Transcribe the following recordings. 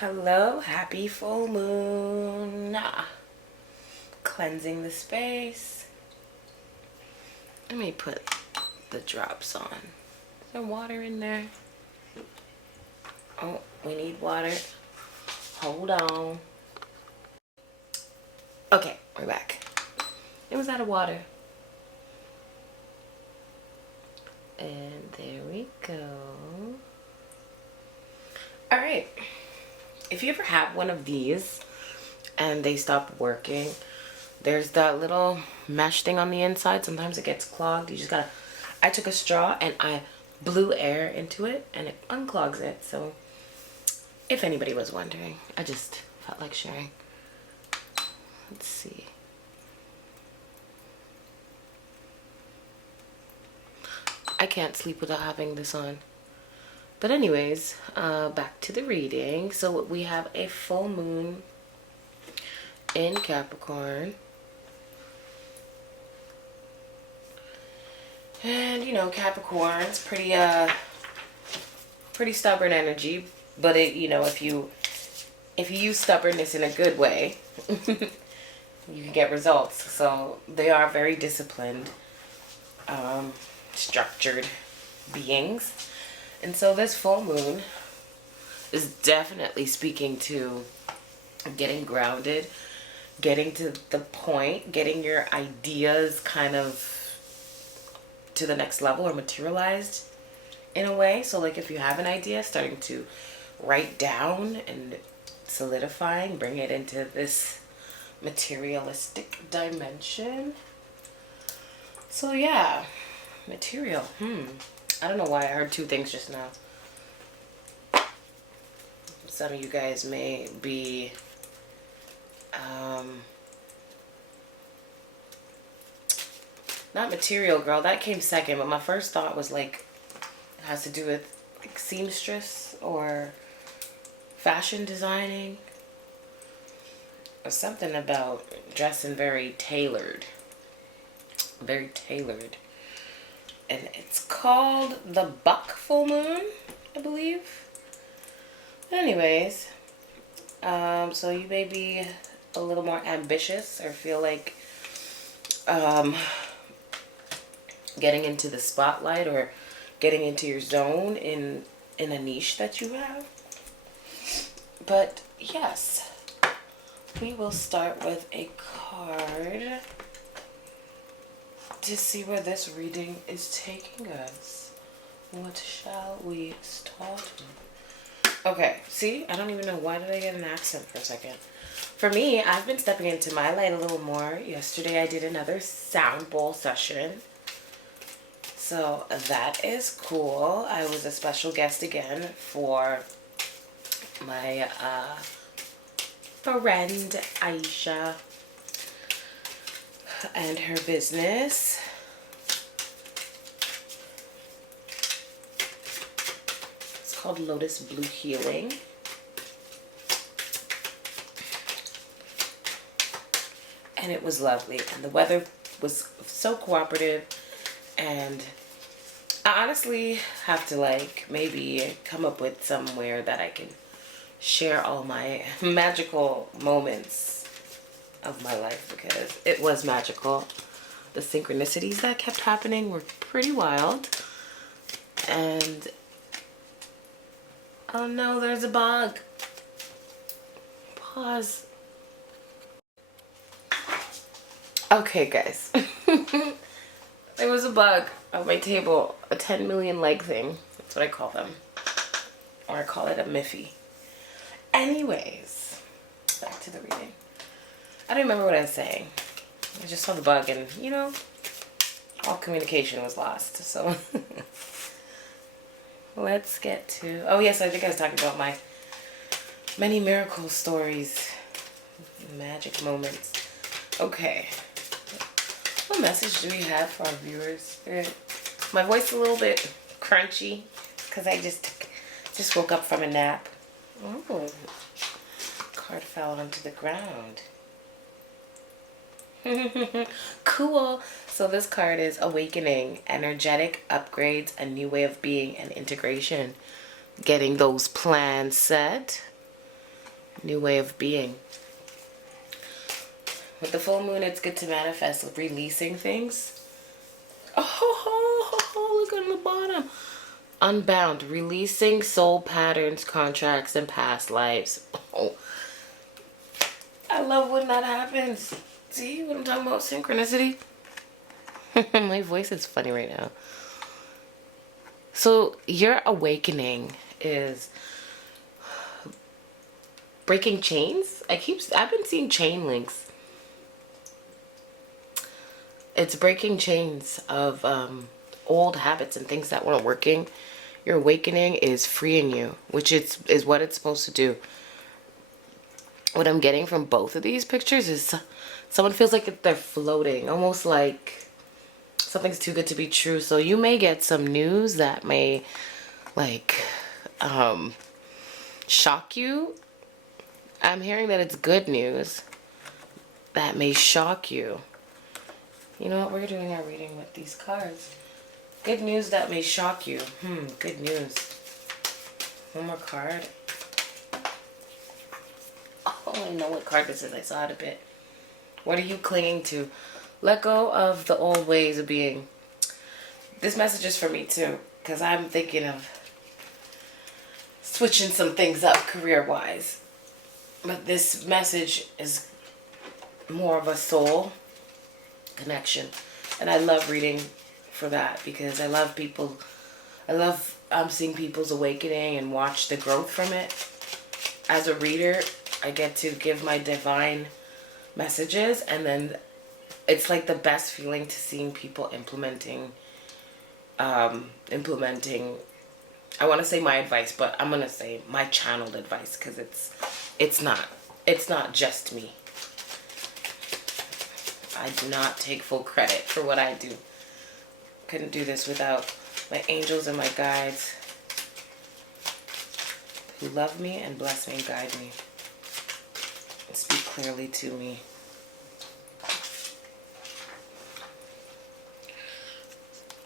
Hello, happy full moon. Cleansing the space. Let me put the drops on. Is there water in there? Oh, we need water. Hold on. Okay, we're back. It was out of water. And there we go. All right. If you ever have one of these and they stop working, there's that little mesh thing on the inside. Sometimes it gets clogged. You just gotta, I took a straw and I blew air into it and it unclogs it. So if anybody was wondering, I just felt like sharing. Let's see. I can't sleep without having this on. But anyways, back to the reading. So we have a full moon in Capricorn. And you know, Capricorn's pretty stubborn energy, but it, you know, if you use stubbornness in a good way, you can get results. So they are very disciplined, structured beings. And so this full moon is definitely speaking to getting grounded, getting to the point, getting your ideas kind of to the next level or materialized in a way. So like if you have an idea, starting to write down and solidifying, bring it into this materialistic dimension. So yeah, material. I don't know why I heard two things just now. Some of you guys may be not material, girl. That came second, but my first thought was like it has to do with like seamstress or fashion designing or something about dressing very tailored. Very tailored. And it's called the Buck Full Moon, I believe. Anyways, so you may be a little more ambitious or feel like getting into the spotlight or getting into your zone in a niche that you have. But yes, we will start with a card to see where this reading is taking us. What shall we start with? Okay, see, I don't even know, why did I get an accent for a second? For me, I've been stepping into my light a little more. Yesterday I did another sound bowl session. So that is cool. I was a special guest again for my friend Aisha and her business. It's called Lotus Blue Healing. And it was lovely. And the weather was so cooperative. And I honestly have to like maybe come up with somewhere that I can share all my magical moments of my life, because it was magical. The synchronicities that kept happening were pretty wild. And oh no, there's a bug. Pause. Okay, guys. There was a bug on my table, a 10 million leg thing. That's what I call them. Or I call it a Miffy. Anyways, back to the reading. I don't remember what I was saying. I just saw the bug and, you know, all communication was lost. So let's get to... Oh, yes, I think I was talking about my many miracle stories. Magic moments. Okay. What message do we have for our viewers? My voice is a little bit crunchy because I just woke up from a nap. Oh, card fell onto the ground. Cool. So this card is awakening, energetic upgrades, a new way of being, and integration. Getting those plans set. new way of being. With the full moon, it's good to manifest releasing things. Oh, look on the bottom. Unbound, releasing soul patterns, contracts, and past lives. Oh, I love when that happens. See what I'm talking about? Synchronicity. My voice is funny right now. So your awakening is breaking chains. I've been seeing chain links. It's breaking chains of old habits and things that weren't working. Your awakening is freeing you, which is what it's supposed to do. What I'm getting from both of these pictures is someone feels like they're floating, almost like something's too good to be true. So you may get some news that may like shock you. I'm hearing that it's good news that may shock you. You know what? We're doing our reading with these cards. Good news that may shock you. Good news. One more card. Oh, I know what card this is. I saw it a bit. What are you clinging to? Let go of the old ways of being. This message is for me too, because I'm thinking of switching some things up career-wise. But this message is more of a soul connection. And I love reading for that because I love people. I love seeing people's awakening and watch the growth from it. As a reader, I get to give my divine messages, and then it's like the best feeling to seeing people implementing, I want to say my advice, but I'm going to say my channeled advice, because it's not just me. I do not take full credit for what I do. Couldn't do this without my angels and my guides who love me and bless me and guide me and speak clearly to me.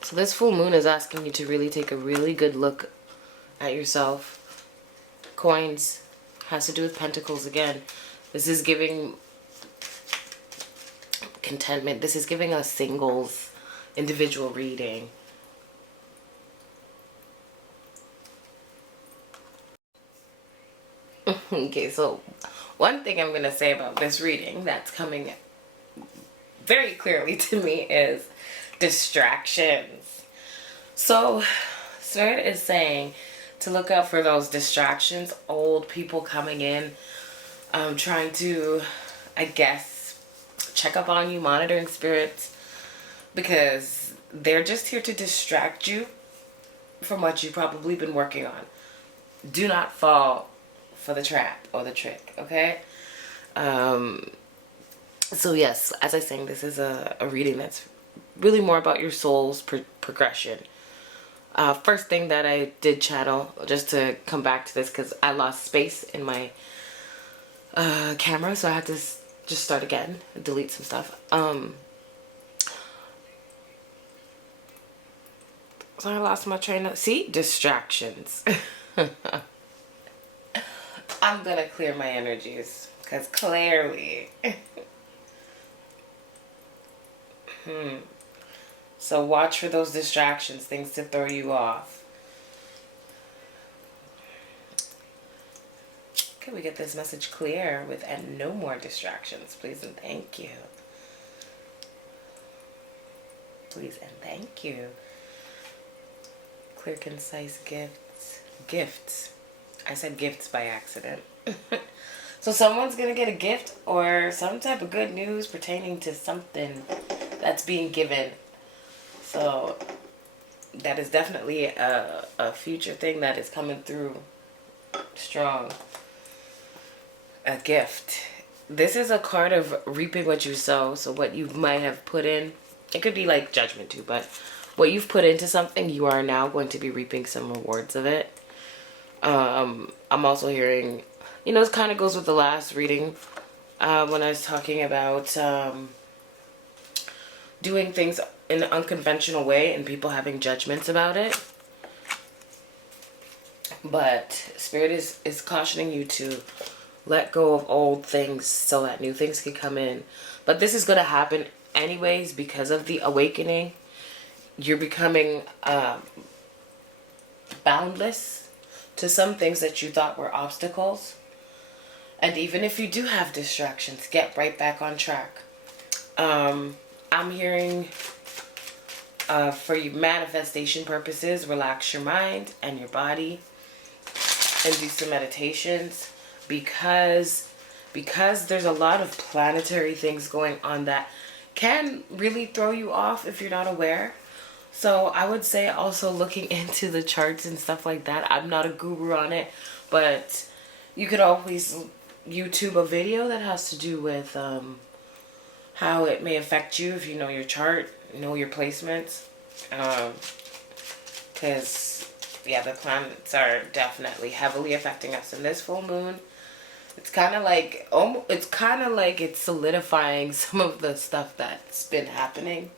So this full moon is asking you to really take a really good look at yourself. Coins has to do with pentacles again. This is giving contentment. This is giving a singles individual reading. Okay, so one thing I'm going to say about this reading that's coming very clearly to me is distractions. So Spirit is saying to look out for those distractions, old people coming in, trying to, I guess, check up on you, monitoring spirits, because they're just here to distract you from what you've probably been working on. Do not fall for the trap or the trick, okay? So yes, as I was saying, this is a reading that's really more about your soul's progression. First thing that I did channel, just to come back to this, because I lost space in my camera, so I had to just start again and delete some stuff. So I lost my train of... See? Distractions. I'm gonna clear my energies, because clearly... So watch for those distractions, things to throw you off. Can we get this message clear with and no more distractions, please and thank you. Please and thank you. Clear, concise gifts. Gifts. I said gifts by accident. So someone's going to get a gift or some type of good news pertaining to something that's being given. So that is definitely a future thing that is coming through strong. A gift. This is a card of reaping what you sow. So what you might have put in, it could be like judgment too, but what you've put into something, you are now going to be reaping some rewards of it. I'm also hearing, you know, it kind of goes with the last reading when I was talking about doing things in an unconventional way and people having judgments about it. But Spirit is cautioning you to let go of old things so that new things can come in. But this is going to happen anyways because of the awakening. You're becoming boundless to some things that you thought were obstacles. And even if you do have distractions, get right back on track. I'm hearing for your manifestation purposes, relax your mind and your body and do some meditations because there's a lot of planetary things going on that can really throw you off if you're not aware. So I would say also looking into the charts and stuff like that. I'm not a guru on it, but you could always YouTube a video that has to do with how it may affect you if you know your chart, know your placements. Because, yeah, the planets are definitely heavily affecting us in this full moon. It's kind of like, it's solidifying some of the stuff that's been happening.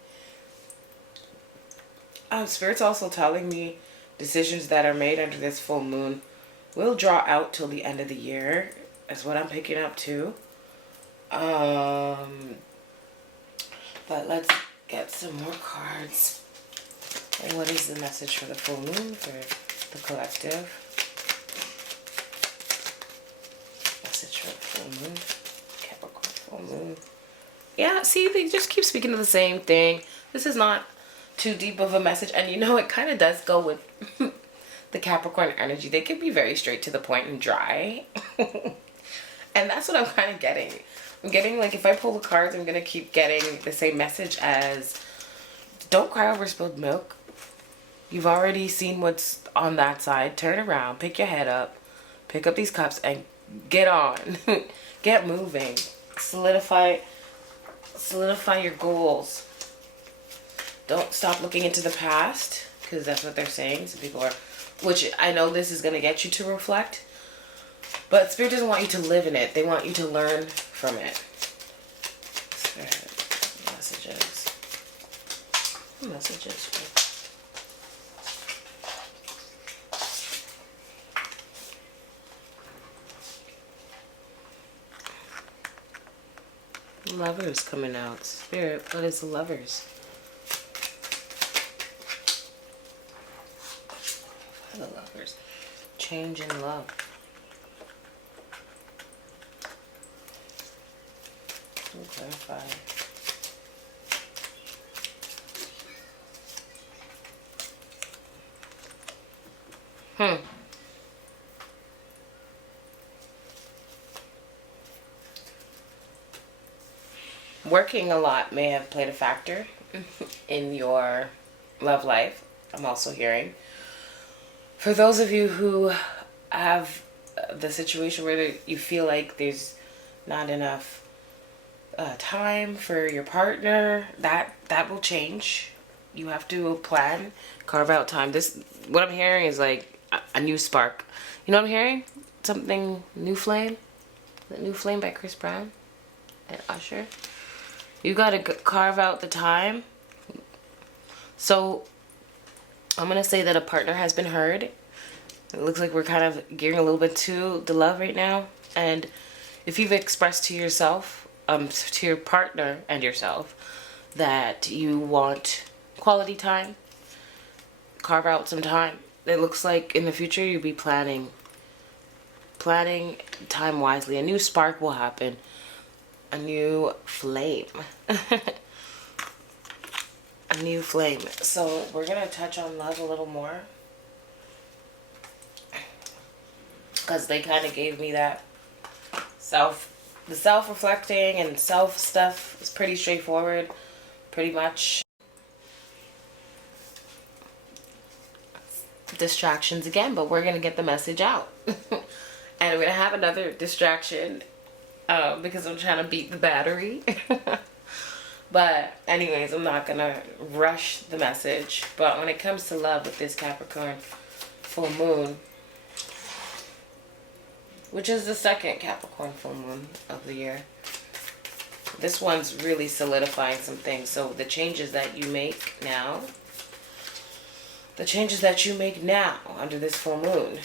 Spirit's also telling me decisions that are made under this full moon will draw out till the end of the year. Is what I'm picking up too. But let's get some more cards. And what is the message for the full moon for the collective? Message for the full moon. Capricorn full moon. Yeah, see, they just keep speaking of the same thing. This is not too deep of a message. And you know, it kind of does go with the Capricorn energy. They can be very straight to the point and dry. And that's what I'm kind of getting. I'm getting, like, if I pull the cards, I'm going to keep getting the same message as don't cry over spilled milk. You've already seen what's on that side. Turn around, pick your head up, pick up these cups, and get on. Get moving. Solidify your goals. Don't stop looking into the past, because that's what they're saying. Some people are, which I know this is going to get you to reflect, but Spirit doesn't want you to live in it. They want you to learn from it. Spirit, messages. Messages. Lovers coming out. Spirit, what is the Lovers? The Lovers. Change in love. Clarify. Working a lot may have played a factor in your love life. I'm also hearing. For those of you who have the situation where you feel like there's not enough time for your partner, that will change. You have to plan, carve out time. This, what I'm hearing is like a new spark. You know what I'm hearing? Something, New Flame. The New Flame by Chris Brown and Usher. You gotta carve out the time. So I'm gonna say that a partner has been heard. It looks like we're kind of gearing a little bit to the love right now. And if you've expressed to yourself, to your partner and yourself, that you want quality time, carve out some time. It looks like in the future you'll be planning time wisely. A new spark will happen. A new flame. A new flame. So we're going to touch on love a little more, because they kind of gave me that the self-reflecting and self stuff is pretty straightforward, pretty much. Distractions again, but we're going to get the message out. And we're going to have another distraction because I'm trying to beat the battery. But anyways, I'm not going to rush the message. But when it comes to love with this Capricorn full moon, which is the second Capricorn full moon of the year, this one's really solidifying some things. So the changes that you make now, under this full moon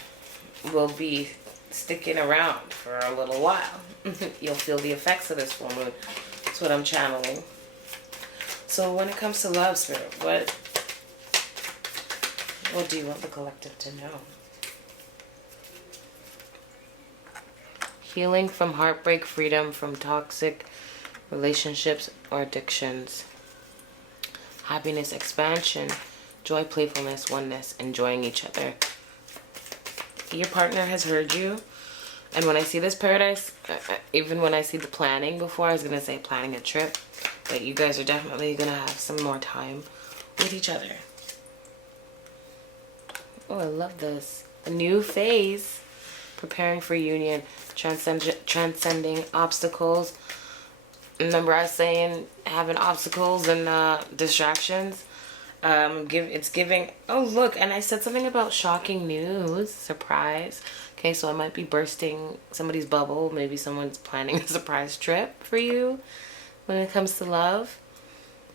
will be sticking around for a little while. You'll feel the effects of this full moon. That's what I'm channeling. So when it comes to love, Spirit, what do you want the collective to know? Healing from heartbreak, freedom from toxic relationships or addictions. Happiness, expansion, joy, playfulness, oneness, enjoying each other. Your partner has heard you. And when I see this paradise, even when I see the planning before, I was going to say planning a trip. But you guys are definitely going to have some more time with each other. Oh, I love this. A new phase. Preparing for union. Transcending obstacles. Remember I was saying having obstacles and distractions. It's giving. Oh look, and I said something about shocking news, surprise. Okay, so I might be bursting somebody's bubble. Maybe someone's planning a surprise trip for you when it comes to love.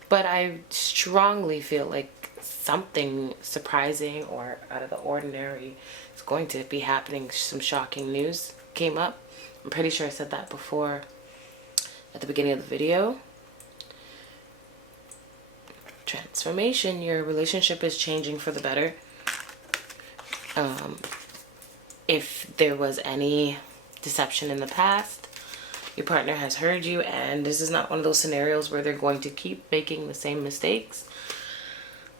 But I strongly feel like something surprising or out of the ordinary is going to be happening. Some shocking news came up. I'm pretty sure I said that before at the beginning of the video. Transformation. Your relationship is changing for the better. If there was any deception in the past, your partner has heard you, and this is not one of those scenarios where they're going to keep making the same mistakes.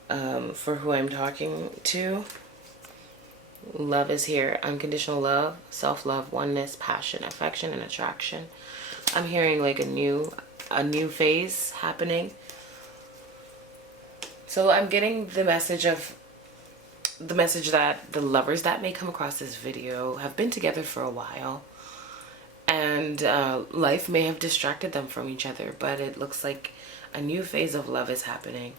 For who I'm talking to, love is here. Unconditional love, self-love, oneness, passion, affection, and attraction. I'm hearing like a new phase happening. So I'm getting the message that the lovers that may come across this video have been together for a while, and life may have distracted them from each other, but it looks like a new phase of love is happening.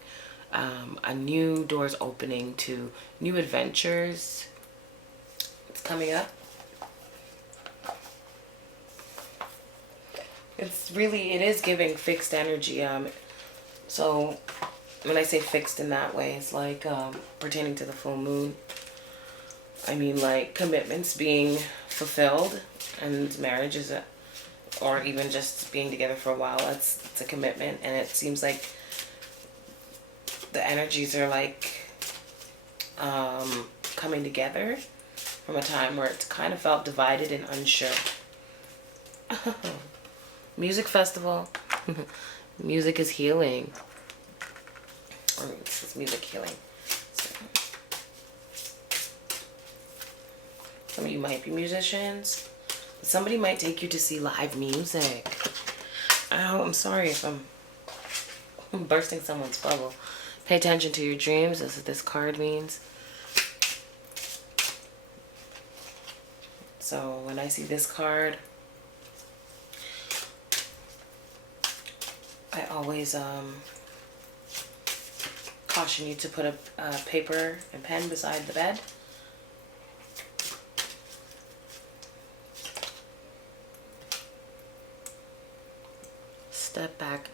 A new door's opening to new adventures. It's coming up. It is giving fixed energy. So when I say fixed in that way, it's like pertaining to the full moon. I mean, like commitments being fulfilled, and marriage is or even just being together for a while. It's a commitment, and it seems like the energies are like coming together from a time where it's kind of felt divided and unsure. Music festival. Music is healing. Or this is music healing. Some of you might be musicians. Somebody might take you to see live music. Oh, I'm sorry if I'm bursting someone's bubble. Pay attention to your dreams. That's what this card means. So when I see this card, I always caution you to put a paper and pen beside the bed. Step back.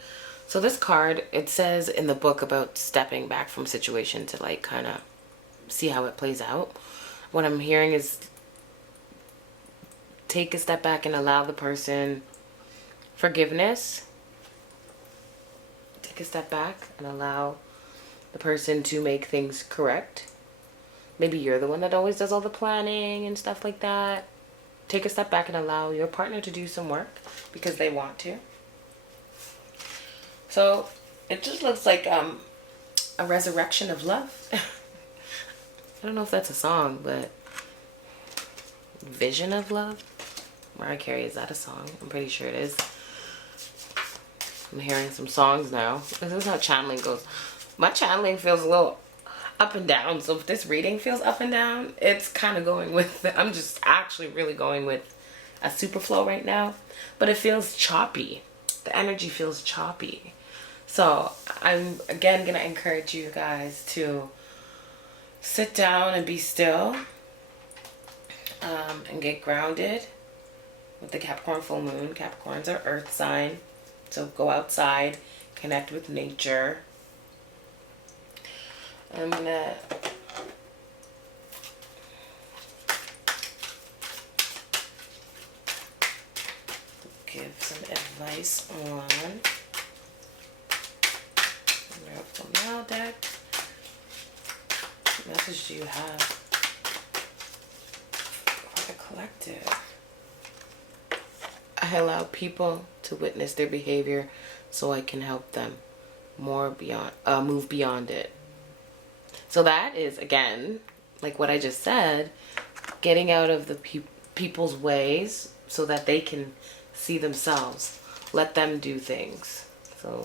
So this card, it says in the book about stepping back from situation to like kind of see how it plays out. What I'm hearing is take a step back and allow the person forgiveness. Take a step back and allow the person to make things correct. Maybe you're the one that always does all the planning and stuff like that. Take a step back and allow your partner to do some work because they want to. So it just looks like a resurrection of love. I don't know if that's a song, but Vision of Love. Mariah Carey, is that a song? I'm pretty sure it is. I'm hearing some songs now. This is how channeling goes. My channeling feels a little up and down. So if this reading feels up and down, it's kind of going with, I'm just actually really going with a super flow right now. But it feels choppy. The energy feels choppy. So I'm again going to encourage you guys to sit down and be still and get grounded with the Capricorn full moon. Capricorns are earth sign. So go outside, connect with nature. I'm going to give some advice on Miracle Now deck. What message do you have for the collective? I allow people to witness their behavior so I can help them move beyond it. So that is, again, like what I just said, getting out of the people's ways so that they can see themselves. Let them do things. So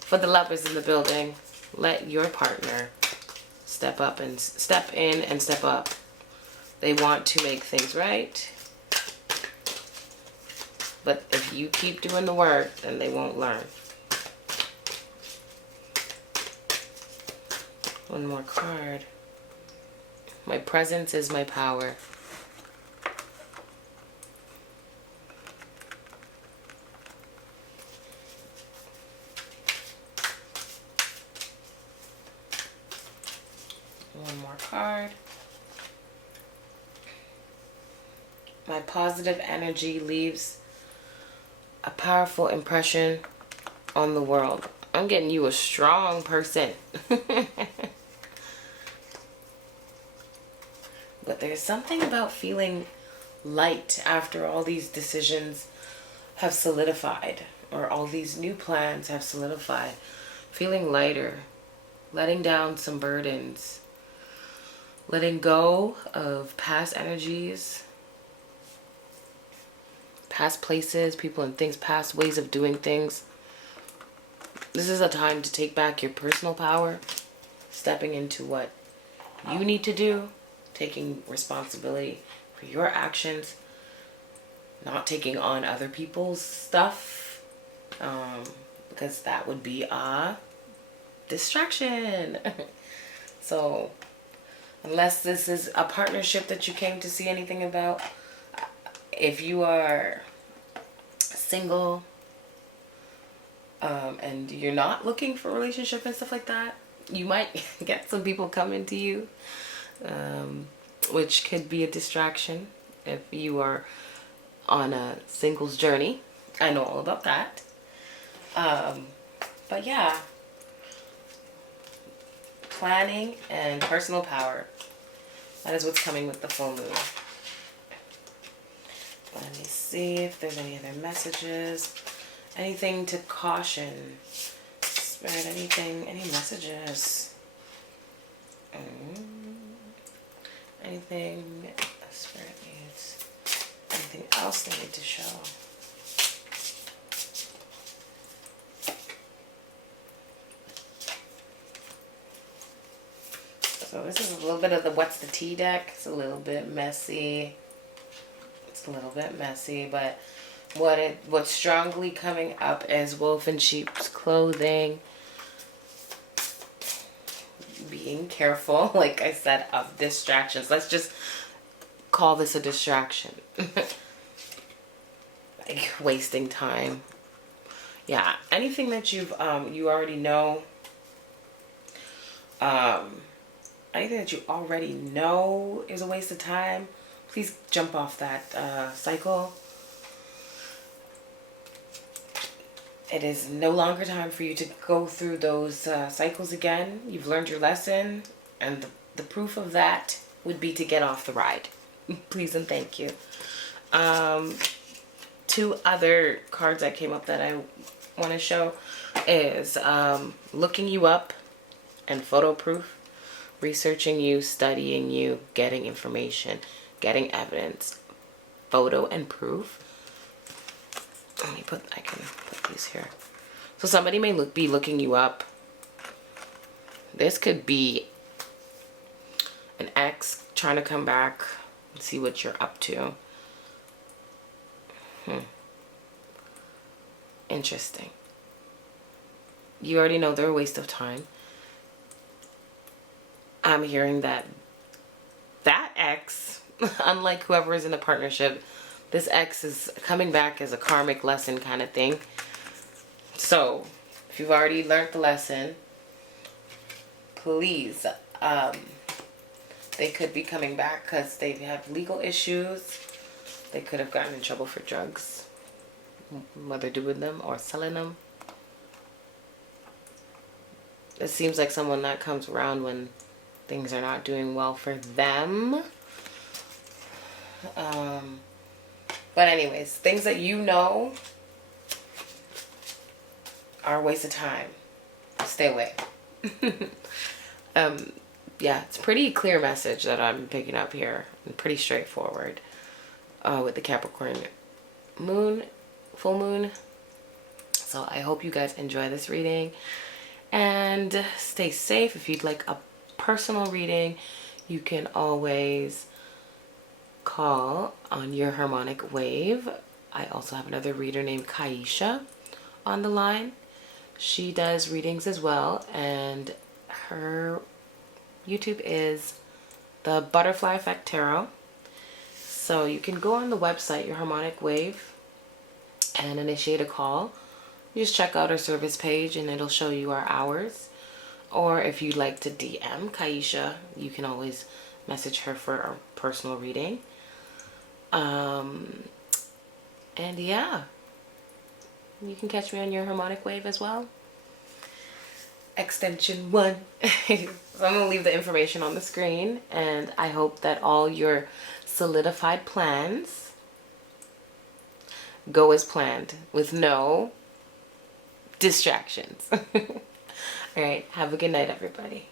for the lovers in the building, let your partner step in and step up. They want to make things right. But if you keep doing the work, then they won't learn. One more card. My presence is my power. One more card. My positive energy leaves a powerful impression on the world. I'm getting you a strong person. But there's something about feeling light after all these decisions have solidified, or all these new plans have solidified. Feeling lighter, letting down some burdens, letting go of past energies, past places, people and things, past ways of doing things. This is a time to take back your personal power, stepping into what you need to do, taking responsibility for your actions, not taking on other people's stuff, because that would be a distraction. So unless this is a partnership that you came to see anything about, if you are single and you're not looking for a relationship and stuff like that, you might get some people coming to you, which could be a distraction if you are on a singles journey. I know all about that. But yeah, planning and personal power. That is what's coming with the full moon. Let me see if there's any other messages. Anything to caution? Spirit, anything, any messages? Anything Spirit needs? Anything else they need to show? So this is a little bit of the what's the tea deck. It's a little bit messy. But what's strongly coming up is wolf in sheep's clothing. Being careful, like I said, of distractions. Let's just call this a distraction. Like wasting time. Yeah, anything that you already know. Anything that you already know is a waste of time. Please jump off that cycle. It is no longer time for you to go through those cycles again. You've learned your lesson, and the proof of that would be to get off the ride. Please and thank you. Two other cards that came up that I want to show is looking you up and photo proof, researching you, studying you, getting information, getting evidence, photo and proof. I can put these here. So somebody may be looking you up. This could be an ex trying to come back and see what you're up to. Interesting. You already know they're a waste of time. I'm hearing that ex, unlike whoever is in a partnership, this ex is coming back as a karmic lesson kind of thing. So, if you've already learned the lesson, please, they could be coming back because they have legal issues. They could have gotten in trouble for drugs, whether doing them or selling them. It seems like someone that comes around when things are not doing well for them. But anyways, things that you know are a waste of time. Stay away. Yeah, it's a pretty clear message that I'm picking up here. And pretty straightforward with the Capricorn moon, full moon. So I hope you guys enjoy this reading. And stay safe. If you'd like a personal reading, you can always call on your harmonic wave. I also have another reader named Kaisha on the line. She does readings as well, and her YouTube is the Butterfly Effect Tarot. So you can go on the website, Your Harmonic Wave, and initiate a call. You just check out our service page and it'll show you our hours. Or if you'd like to DM Kaisha, you can always message her for a personal reading. And yeah, you can catch me on Your Harmonic Wave as well. Extension 1. So I'm going to leave the information on the screen, and I hope that all your solidified plans go as planned with no distractions. All right, have a good night, everybody.